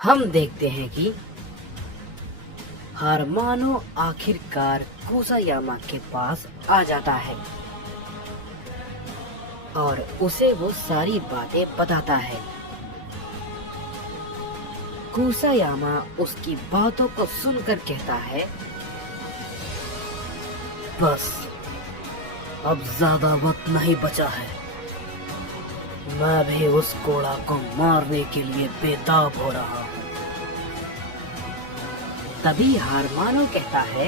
हम देखते हैं कि हारमानो आखिरकार कुसायामा के पास आ जाता है और उसे वो सारी बातें बताता है। कुसायामा उसकी बातों को सुनकर कहता है, बस अब ज्यादा वक्त नहीं बचा है। मैं भी उस कोड़ा को मारने के लिए बेताब हो रहा हूँ। तभी हारमानो कहता है,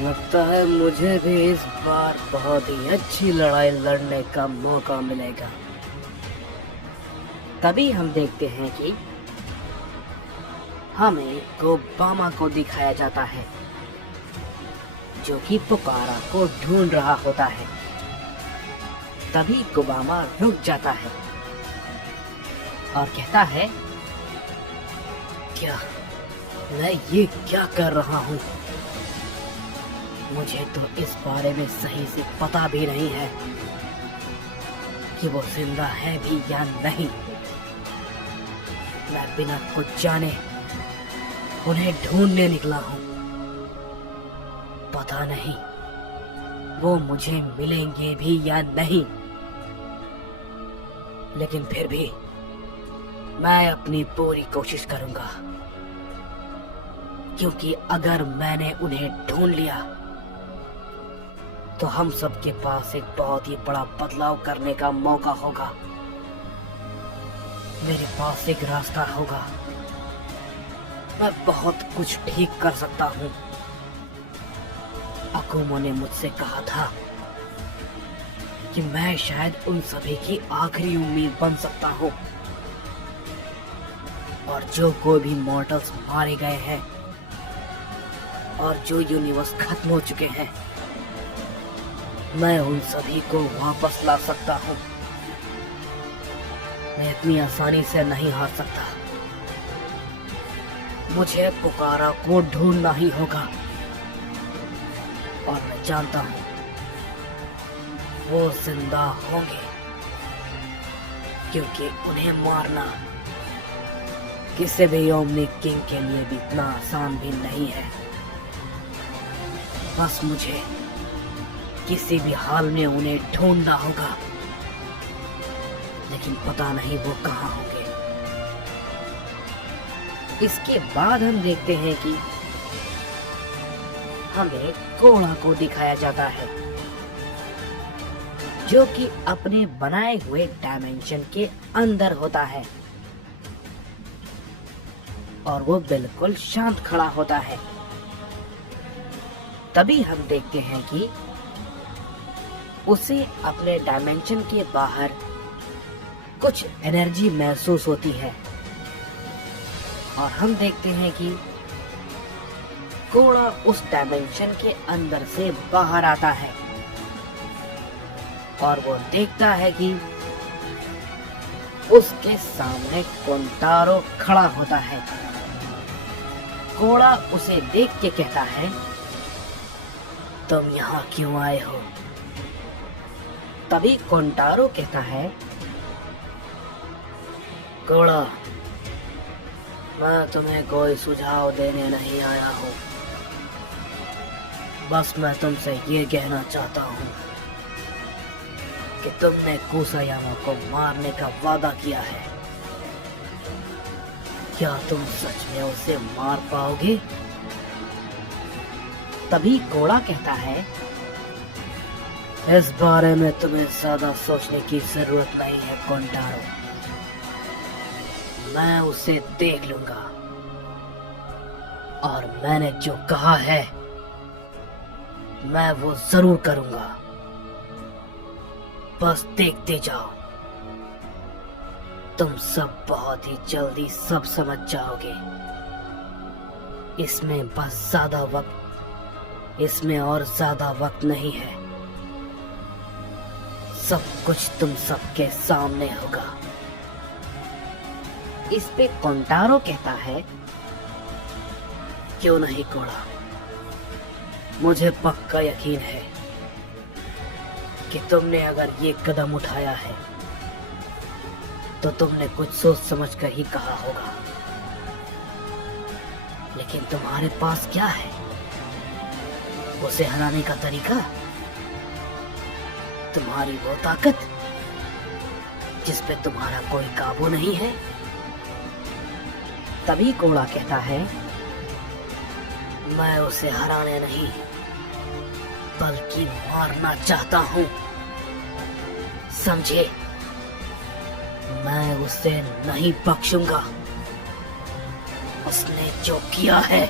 लगता है मुझे भी इस बार बहुत ही अच्छी लड़ाई लड़ने का मौका मिलेगा। तभी हम देखते हैं कि हमें गोबामा को दिखाया जाता है, जो कि पुकारा को ढूंढ रहा होता है। तभी गोबामा रुक जाता है और कहता है, क्या मैं ये क्या कर रहा हूँ? मुझे तो इस बारे में सही से पता भी नहीं है कि वो जिंदा है भी या नहीं। मैं बिना कुछ जाने उन्हें ढूंढने निकला हूँ। पता नहीं वो मुझे मिलेंगे भी या नहीं, लेकिन फिर भी मैं अपनी पूरी कोशिश करूंगा, क्योंकि अगर मैंने उन्हें ढूंढ लिया तो हम सबके पास एक बहुत ही बड़ा बदलाव करने का मौका होगा। मेरे पास एक रास्ता होगा। मैं बहुत कुछ ठीक कर सकता हूँ। अकुमो ने मुझसे कहा था कि मैं शायद उन सभी की आखिरी उम्मीद बन सकता हूँ, और जो कोई भी मॉर्टल्स मारे गए हैं और जो यूनिवर्स खत्म हो चुके हैं, मैं उन सभी को वापस ला सकता हूँ। मैं इतनी आसानी से नहीं हार सकता। मुझे पुकारा को ढूंढना ही होगा, और मैं जानता हूँ वो जिंदा होंगे, क्योंकि उन्हें मारना किसी भी ओमनी किंग के लिए भी इतना आसान भी नहीं है। बस मुझे किसी भी हाल में उन्हें ढूंढना होगा, लेकिन पता नहीं वो कहाँ होंगे। इसके बाद हम देखते हैं कि हमें कोड़ा को दिखाया जाता है, जो कि अपने बनाए हुए डायमेंशन के अंदर होता है, और वो बिल्कुल शांत खड़ा होता है। तभी हम देखते हैं कि उसे अपने डायमेंशन के बाहर कुछ एनर्जी महसूस होती है, और हम देखते हैं कि कोड़ा उस डायमेंशन के अंदर से बाहर आता है, और वो देखता है कि उसके सामने कोंटारो खड़ा होता है। कोड़ा उसे देख के कहता है, तुम यहाँ क्यों आए हो? तभी कोंटारो कहता है, कोड़ा, मैं तुम्हें कोई सुझाव देने नहीं आया हूँ। बस मैं तुमसे ये कहना चाहता हूँ कि तुमने कुसायामा को मारने का वादा किया है। क्या तुम सच में उसे मार पाओगे? तभी कोड़ा कहता है, इस बारे में तुम्हें ज्यादा सोचने की जरूरत नहीं है कोंटारो। मैं उसे देख लूंगा, और मैंने जो कहा है मैं वो जरूर करूंगा। बस देखते जाओ, तुम सब बहुत ही जल्दी सब समझ जाओगे। इसमें और ज्यादा वक्त नहीं है। सब कुछ तुम सबके सामने होगा। इस पे कोंटारो कहता है, क्यों नहीं कोड़ा, मुझे पक्का यकीन है कि तुमने अगर ये कदम उठाया है तो तुमने कुछ सोच समझ कर ही कहा होगा, लेकिन तुम्हारे पास क्या है? उसे हराने का तरीका? तुम्हारी वो ताकत जिस पे तुम्हारा कोई काबू नहीं है? तभी घोड़ा कहता है, मैं उसे हराने नहीं बल्कि मारना चाहता हूं, समझे? मैं उसे नहीं बख्शूंगा। उसने जो किया है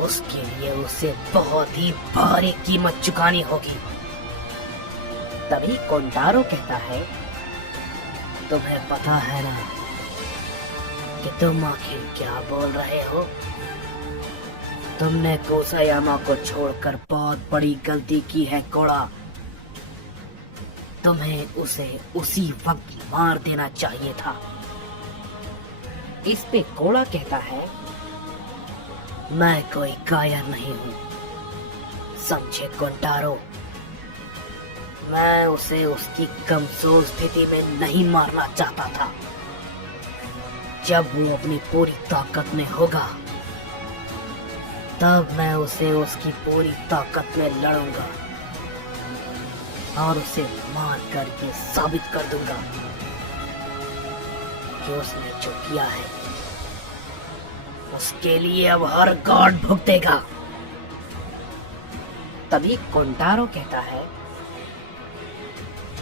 उसके लिए उसे बहुत ही भारी कीमत चुकानी होगी। तभी कोंटारो कहता है, तुम्हें पता है ना कि तुम आखिर क्या बोल रहे हो? तुमने कोसायामा को छोड़कर बहुत बड़ी गलती की है कोड़ा। तुम्हें उसे उसी वक्त मार देना चाहिए था। इस पे कोड़ा कहता है, मैं कोई कायर नहीं हूं, समझे कोंटारो? मैं उसे उसकी कमजोर स्थिति में नहीं मारना चाहता था। जब वो अपनी पूरी ताकत में होगा तब मैं उसे उसकी पूरी ताकत में लड़ूंगा और उसे मार कर ये साबित कर दूंगा कि उसने जो किया है उसके लिए अब हर गॉड भुगतेगा। तभी कोंटारो कहता है,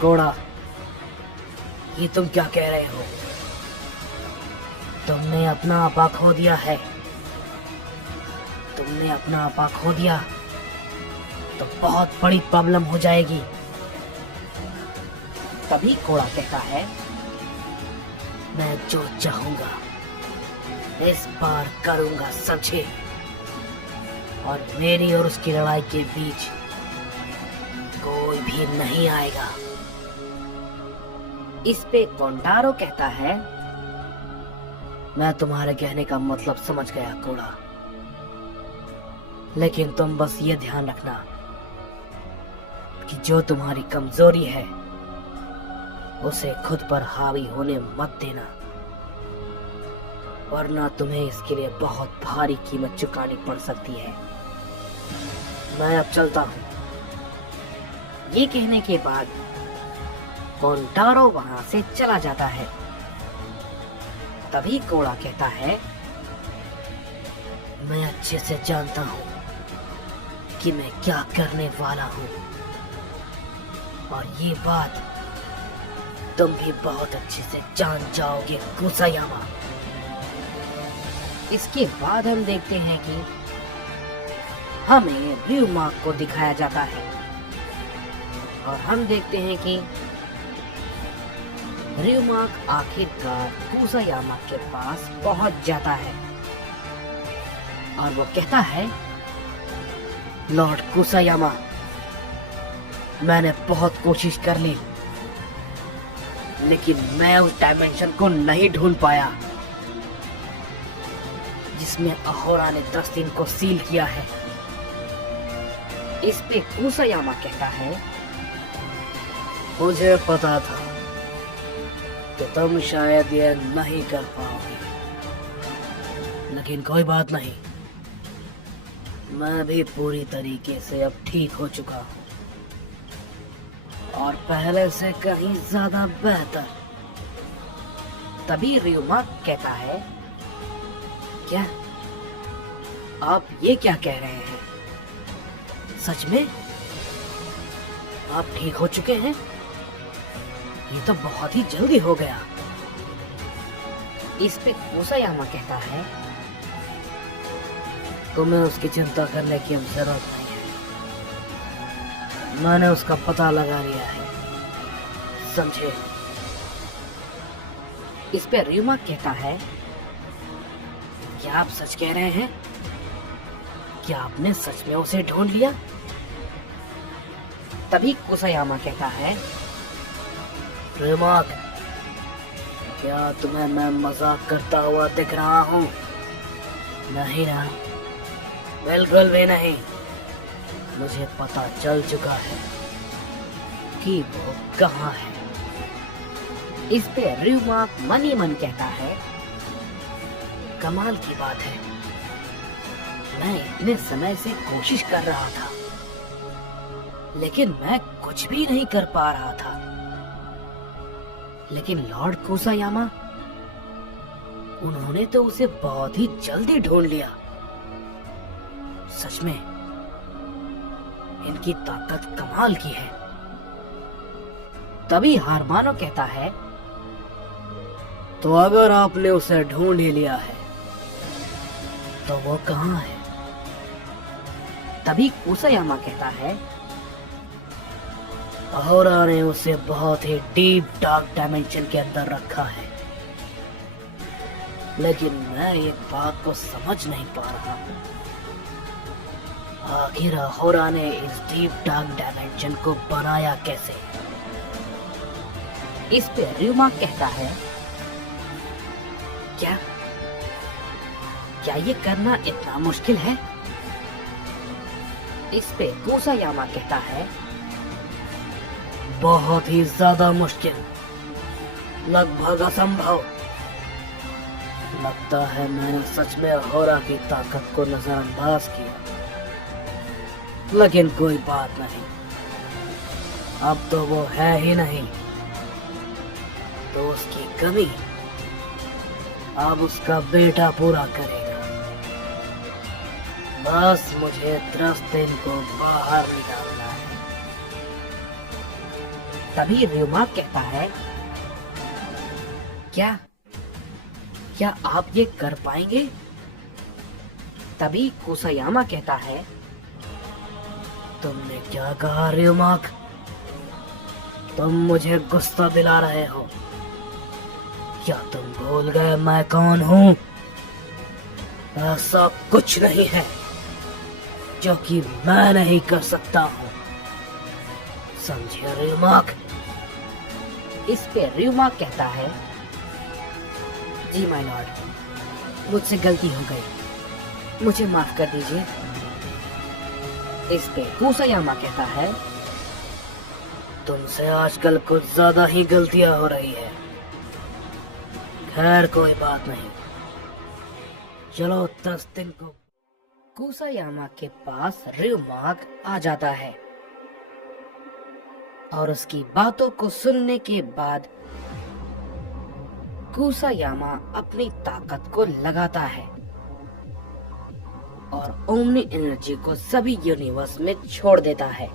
घोड़ा, ये तुम क्या कह रहे हो? तुमने अपना आपा खो दिया है। तुमने अपना आपा खो दिया तो बहुत बड़ी प्रॉब्लम हो जाएगी। तभी घोड़ा कहता है, मैं जो चाहूंगा इस बार करूंगा, समझे? और मेरी और उसकी लड़ाई के बीच कोई भी नहीं आएगा। इस पे कोंटारो कहता है, मैं तुम्हारे कहने का मतलब समझ गया घोड़ा, लेकिन तुम बस ये ध्यान रखना कि जो तुम्हारी कमजोरी है उसे खुद पर हावी होने मत देना, वरना तुम्हें इसके लिए बहुत भारी कीमत चुकानी पड़ सकती है। मैं अब चलता हूं। ये कहने के बाद कोंटारो वहां से चला जाता है। तभी घोड़ा कहता है, मैं अच्छे से जानता हूं कि मैं क्या करने वाला हूं, और ये बात तुम भी बहुत अच्छे से जान जाओगे कोसायामा। इसके बाद हम देखते हैं कि हमें ryumaku को दिखाया जाता है और हम देखते हैं कि ryumaku आखिरकार कोसायामा के पास पहुंच जाता है और वो कहता है, लॉर्ड कोसायामा, मैंने बहुत कोशिश कर ली, लेकिन मैं उस डायमेंशन को नहीं ढूंढ पाया जिसमें अहोरा ने 10 दिन को सील किया है। इस पे कोसायामा कहता है, मुझे पता था कि तुम शायद ये नहीं कर पाओगे, लेकिन कोई बात नहीं, मैं भी पूरी तरीके से अब ठीक हो चुका हूं और पहले से कहीं ज्यादा बेहतर। तभी ryumaku कहता है, क्या आप ये क्या कह रहे हैं? सच में आप ठीक हो चुके हैं? ये तो बहुत ही जल्दी हो गया। इस पे कोसायामा कहता है, तुम्हें उसकी चिंता करने की अब जरूरत नहीं है, मैंने उसका पता लगा लिया है, समझे? इस पे ryumaku कहता है, क्या आप सच कह रहे हैं? क्या आपने सच में उसे ढूंढ लिया? तभी कोसायामा कहता है, ryumaku, क्या तुम्हें मैं मजाक करता हुआ दिख रहा हूं? नहीं ना, बिल्कुल भी नहीं। मुझे पता चल चुका है कि वो कहाँ है इस पे र्यूमा मन ही मन कहता है, कमाल की बात है, मैं इतने समय से कोशिश कर रहा था लेकिन मैं कुछ भी नहीं कर पा रहा था। लेकिन लॉर्ड कुसायामा, उन्होंने तो उसे बहुत ही जल्दी ढूंढ लिया। सच में इनकी ताकत कमाल की है। तभी हारमानो कहता है, तो अगर आपने उसे ढूंढ ही लिया है तो वो कहाँ है? तभी कुसायामा कहता है, अहोरा ने उसे बहुत ही डीप डार्क डायमेंशन के अंदर रखा है, लेकिन मैं एक बात को समझ नहीं पा रहा हूँ, आखिर अहोरा ने इस डीप डार्क डायमेंशन को बनाया कैसे? इस पे र्यूमा कहता है, क्या ये करना इतना मुश्किल है? इस पे कुसायामा कहता है, बहुत ही ज्यादा मुश्किल, लगभग असंभव। लगता है मैंने सच में अहोरा की ताकत को नजरअंदाज किया, लेकिन कोई बात नहीं, अब तो वो है ही नहीं, तो उसकी कमी अब उसका बेटा पूरा करेगा। बस मुझे त्रस्तिन को बाहर निकालना है। तभी र्यूमा कहता है, क्या आप ये कर पाएंगे? तभी कुसायामा कहता है, तुमने क्या कहा र्यूमाक? तुम मुझे गुस्सा दिला रहे हो? क्या तुम भूल गए मैं कौन हूँ? ऐसा कुछ नहीं है जो कि मैं नहीं कर सकता हूँ, समझे र्यूमाक? इस पे र्यूमा कहता है, जी माय लॉर्ड, मुझसे गलती हो गई, मुझे माफ कर दीजिए। इस पे कुसायामा कहता है, तुमसे आजकल कुछ ज्यादा ही गलतियां हो रही है। खैर कोई बात नहीं, चलो त्रस्तिन को। कुसायामा के पास र्यूमाक आ जाता है और उसकी बातों को सुनने के बाद कुसायामा अपनी ताकत को लगाता है और ओमनी एनर्जी को सभी यूनिवर्स में छोड़ देता है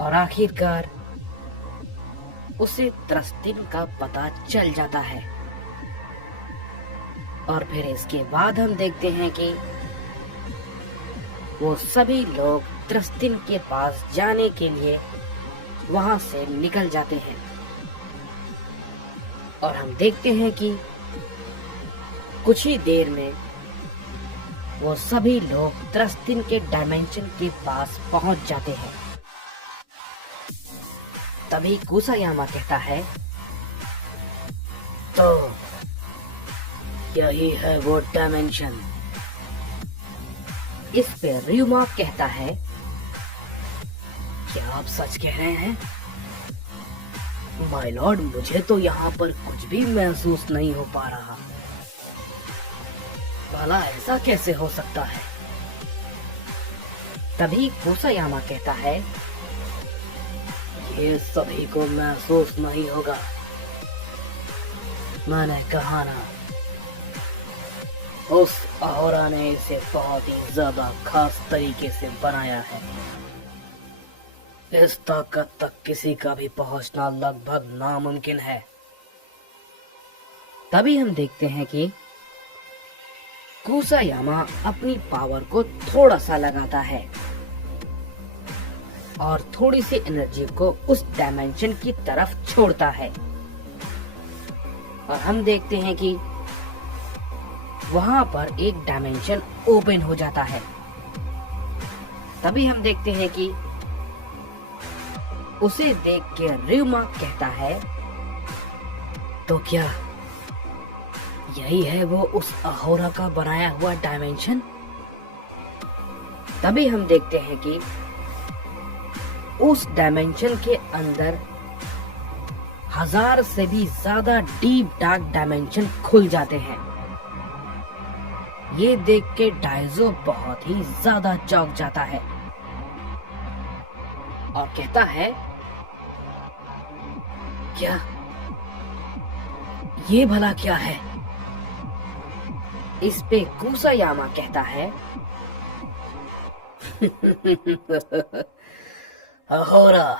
और आखिरकार उसे त्रस्तिन का पता चल जाता है। और फिर इसके बाद हम देखते हैं कि वो सभी लोग त्रस्तिन के पास जाने के लिए वहां से निकल जाते हैं और हम देखते हैं कि कुछ ही देर में वो सभी लोग त्रस्तिन के डायमेंशन के पास पहुंच जाते हैं। तभी कुसायामा कहता है, तो यही है वो डायमेंशन। इस पे र्यूमा कहता है, क्या आप सच कह रहे हैं? माय लॉर्ड, मुझे तो यहाँ पर कुछ भी महसूस नहीं हो पा रहा। भला ऐसा कैसे हो सकता है? तभी कुसायामा कहता है, ये सभी को महसूस नहीं होगा, मैंने कहा ना, उस अहोरा ने इसे बहुत ही ज्यादा खास तरीके से बनाया है। इस ताकत तक किसी का भी पहुंचना लगभग नामुमकिन है। तभी हम देखते हैं कि कुसायामा अपनी पावर को थोड़ा सा लगाता है और थोड़ी सी एनर्जी को उस डायमेंशन की तरफ छोड़ता है और हम देखते हैं कि वहां पर एक डायमेंशन ओपन हो जाता है। तभी हम देखते हैं कि उसे देख के र्यूमा कहता है, तो क्या यही है वो उस अहोरा का बनाया हुआ डायमेंशन? तभी हम देखते हैं कि उस डायमेंशन के अंदर 1000 से भी ज्यादा डीप डार्क डायमेंशन खुल जाते हैं। ये देख के डाइजो बहुत ही ज्यादा चौंक जाता है और कहता है, क्या ये भला क्या है? इस पे कुसायामा कहता है, अहोरा,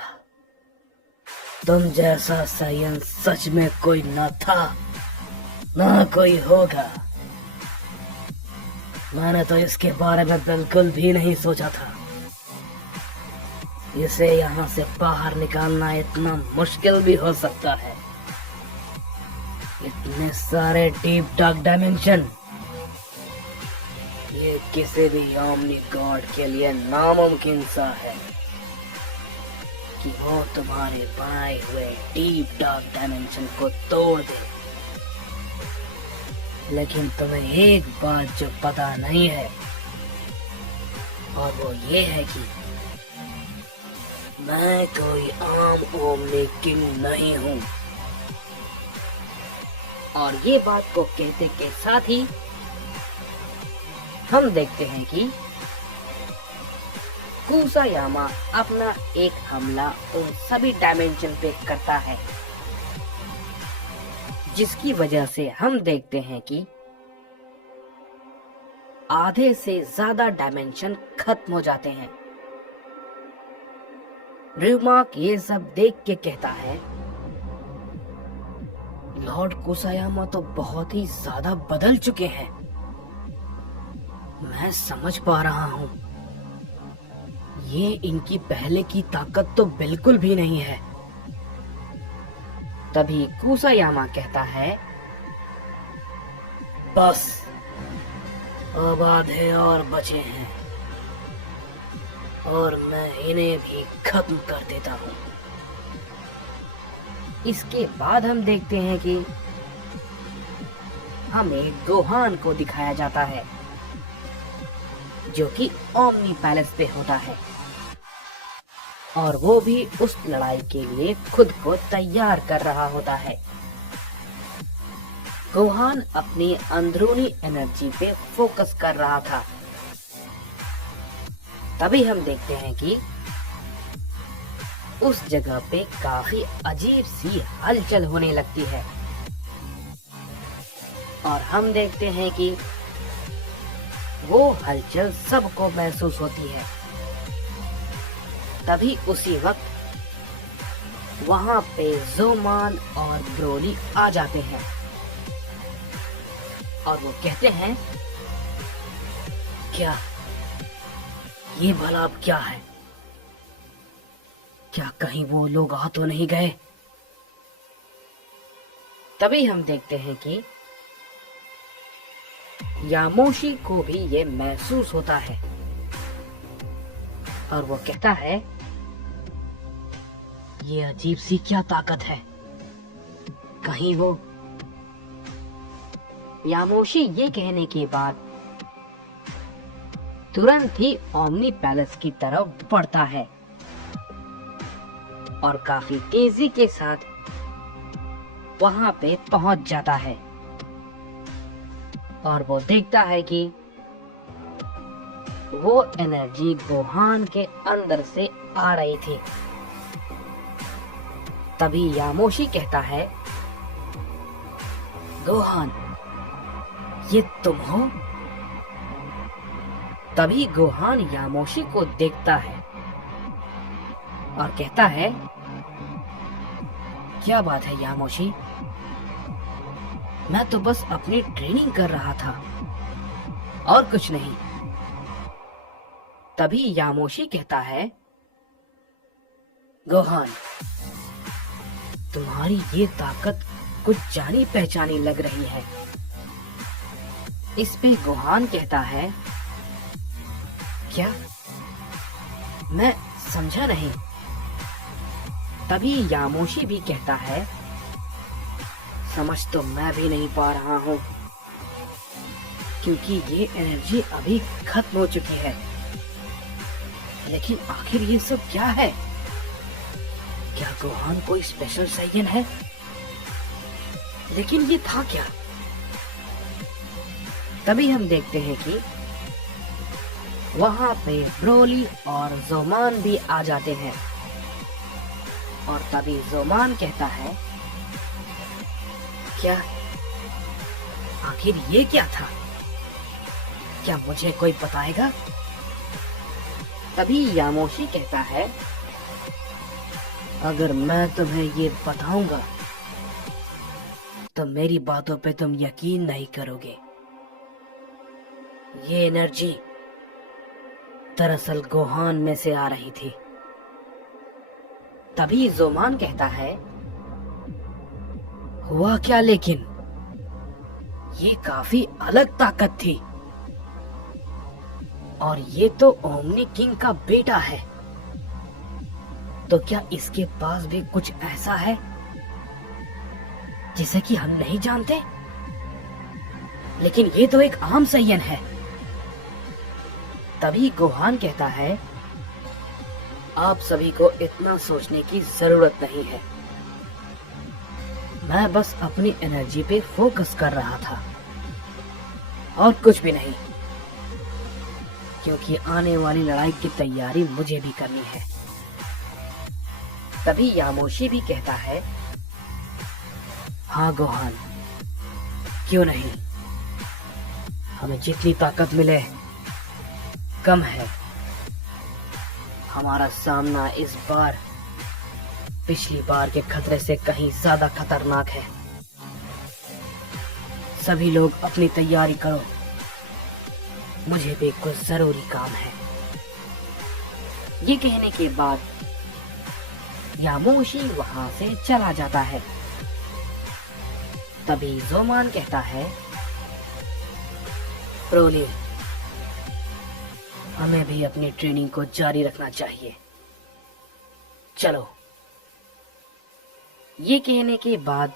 तुम जैसा साइंस सच में कोई न था न कोई होगा। मैंने तो इसके बारे में बिल्कुल भी नहीं सोचा था। इसे यहाँ से बाहर निकालना इतना मुश्किल भी हो सकता है। इतने सारे डीप डार्क डायमेंशन, ये किसी भी ओमनी गॉड के लिए नामुमकिन सा है कि वो तुम्हारे बनाए हुए डीप डार्क डायमेंशन को तोड़ दे। लेकिन तुम्हें एक बात जो पता नहीं है, और वो ये है कि मैं कोई आम ओमनी किंग नहीं हूँ। और ये बात को कहते के साथ ही हम देखते हैं कि कुसायामा अपना एक हमला उन सभी डायमेंशन पे करता है, जिसकी वजह से हम देखते हैं कि आधे से ज्यादा डायमेंशन खत्म हो जाते हैं। र्यूमाक ये सब देख के कहता है, लॉर्ड कुसायामा तो बहुत ही ज्यादा बदल चुके हैं। मैं समझ पा रहा हूँ, ये इनकी पहले की ताकत तो बिल्कुल भी नहीं है। तभी कुसायामा कहता है, बस अब आधे और बचे हैं और मैं इन्हें भी खत्म कर देता हूँ। इसके बाद हम देखते हैं कि हमें गोहान को दिखाया जाता है, जो कि ओमनी पैलेस पे होता है, और वो भी उस लड़ाई के लिए खुद को तैयार कर रहा होता है। गोहान अपनी अंदरूनी एनर्जी पे फोकस कर रहा था। तभी हम देखते हैं कि उस जगह पे काफी अजीब सी हलचल होने लगती है, और हम देखते हैं कि वो हलचल सबको महसूस होती है। तभी उसी वक्त वहां पे जोमान और ब्रोली आ जाते हैं और वो कहते हैं, क्या ये भला अब क्या है? क्या कहीं वो लोग आ तो नहीं गए? तभी हम देखते हैं कि यामोशी को भी ये महसूस होता है और वो कहता है, ये अजीब सी क्या ताकत है? कहीं वो। यामोशी ये कहने के बाद तुरंत ही ओमनी पैलेस की तरफ बढ़ता है और काफी तेजी के साथ वहां पे पहुंच जाता है, और वो देखता है कि वो एनर्जी गोहान के अंदर से आ रही थी। तभी यामोशी कहता है, गोहान, ये तुम हो? तभी गोहान यामोशी को देखता है और कहता है, क्या बात है यामोशी? मैं तो बस अपनी ट्रेनिंग कर रहा था और कुछ नहीं। तभी यामोशी कहता है, गोहान, तुम्हारी ये ताकत कुछ जानी पहचानी लग रही है। इस पे गोहान कहता है, क्या? मैं समझा नहीं। तभी यामोशी भी कहता है, समझ तो मैं भी नहीं पा रहा हूँ, क्योंकि ये एनर्जी अभी खत्म हो चुकी है। लेकिन आखिर ये सब क्या है? क्या गोहान कोई स्पेशल साइयन है लेकिन ये था क्या? तभी हम देखते हैं कि वहां पे ब्रोली और जोमान भी आ जाते हैं। और तभी जोमान कहता है, क्या आखिर ये क्या था? क्या मुझे कोई बताएगा? तभी यामोशी कहता है, अगर मैं तुम्हें ये बताऊंगा तो मेरी बातों पे तुम यकीन नहीं करोगे। ये एनर्जी दरअसल गोहान में से आ रही थी। तभी जोमान कहता है, हुआ क्या? लेकिन ये काफी अलग ताकत थी और ये तो ओमनी किंग का बेटा है, तो क्या इसके पास भी कुछ ऐसा है जिसे कि हम नहीं जानते? लेकिन ये तो एक आम सय्यन है। तभी गोहान कहता है, आप सभी को इतना सोचने की जरूरत नहीं है, मैं बस अपनी एनर्जी पे फोकस कर रहा था और कुछ भी नहीं, क्योंकि आने वाली लड़ाई की तैयारी मुझे भी करनी है। तभी यामोशी भी कहता है, हाँ गोहान, क्यों नहीं, हमें जितनी ताकत मिले कम है। हमारा सामना इस बार पिछली बार के खतरे से कहीं ज्यादा खतरनाक है। सभी लोग अपनी तैयारी करो, मुझे भी कुछ जरूरी काम है। ये कहने के बाद यामोशी वहां से चला जाता है। तभी जोमान कहता है, ब्रोली, हमें भी अपनी ट्रेनिंग को जारी रखना चाहिए, चलो। ये कहने के बाद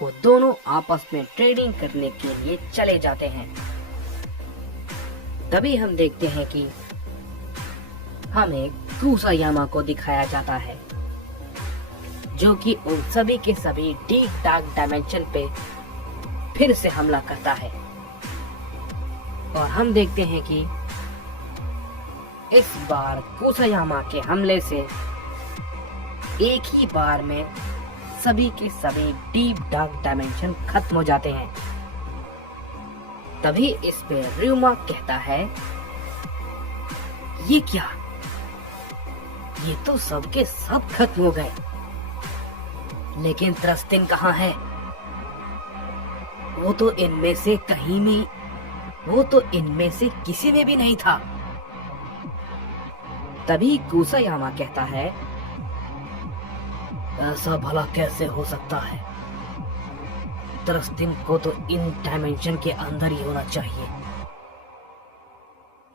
वो दोनों आपस में ट्रेनिंग करने के लिए चले जाते हैं। तभी हम देखते हैं कि हमें कुसायामा को दिखाया जाता है, जो कि उन सभी के सभी डीप डार्क डायमेंशन पे फिर से हमला करता है। और हम देखते हैं कि इस बार कुसायामा के हमले से एक ही बार में सभी के सभी डीप डार्क डायमेंशन खत्म हो जाते हैं। तभी इस पे र्यूमा कहता है, ये क्या? ये तो सबके सब खत्म हो गए, लेकिन त्रस्तिन कहाँ है? वो तो इनमें से किसी में भी नहीं था। तभी कुसायामा कहता है, ऐसा भला कैसे हो सकता है? त्रस्तिन को तो इन डायमेंशन के अंदर ही होना चाहिए।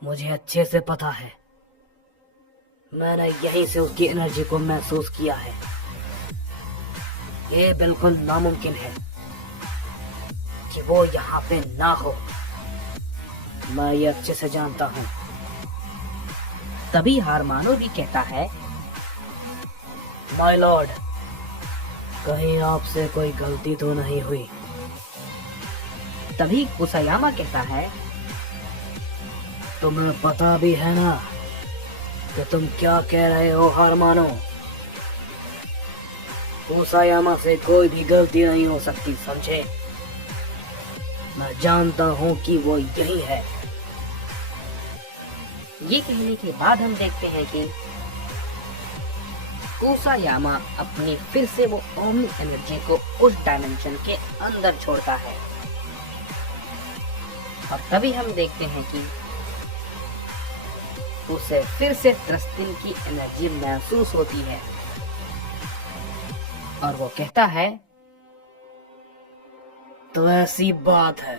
मुझे अच्छे से पता है, मैंने यहीं से उसकी एनर्जी को महसूस किया है। ये बिल्कुल नामुमकिन है कि वो यहाँ पे ना हो, मैं ये अच्छे से जानता हूँ। तभी हारमानो भी कहता है, माय लॉर्ड, कहीं आपसे कोई गलती तो नहीं हुई? तभी कुसायामा कहता है, तुम्हें पता भी है ना कि तुम क्या कह रहे हो हारमानो? कुसायामा से कोई भी गलती नहीं हो सकती, समझे? मैं जानता हूं कि वो यही है। ये कहने के बाद हम देखते हैं कि कुसायामा अपनी फिर से वो ओमनी एनर्जी को उस डायमेंशन के अंदर छोड़ता है। और तभी हम देखते हैं कि उसे फिर से त्रस्तिन की एनर्जी महसूस होती है और वो कहता है, तो ऐसी बात है,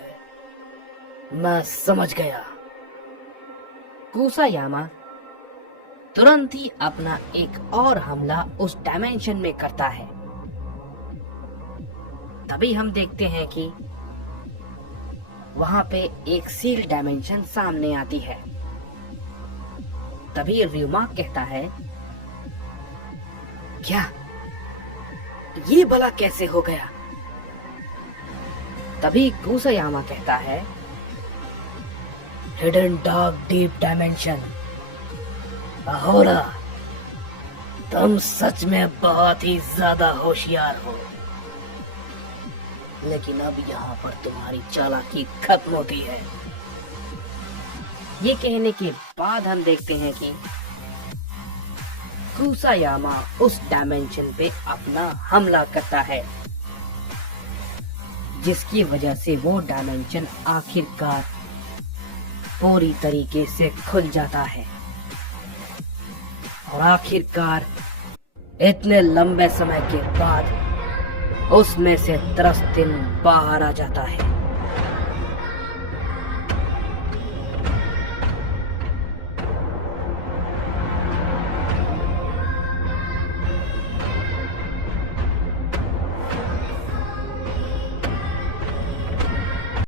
मैं समझ गया। कुसायामा तुरंत ही अपना एक और हमला उस डायमेंशन में करता है। तभी हम देखते हैं कि वहां पे एक सील डायमेंशन सामने आती है। तभी र्यूमा कहता है, क्या ये भला कैसे हो गया? तभी कुसायामा कहता है, हिडन डार्क डीप डायमेंशन, अहोरा, तुम सच में बहुत ही ज्यादा होशियार हो। लेकिन अब यहाँ पर तुम्हारी चालाकी खत्म होती है। ये कहने के बाद हम देखते हैं कि कुसायामा उस डायमेंशन पे अपना हमला करता है, जिसकी वजह से वो डायमेंशन आखिरकार पूरी तरीके से खुल जाता है और आखिरकार इतने लंबे समय के बाद उसमें से 10 दिन बाहर आ जाता है।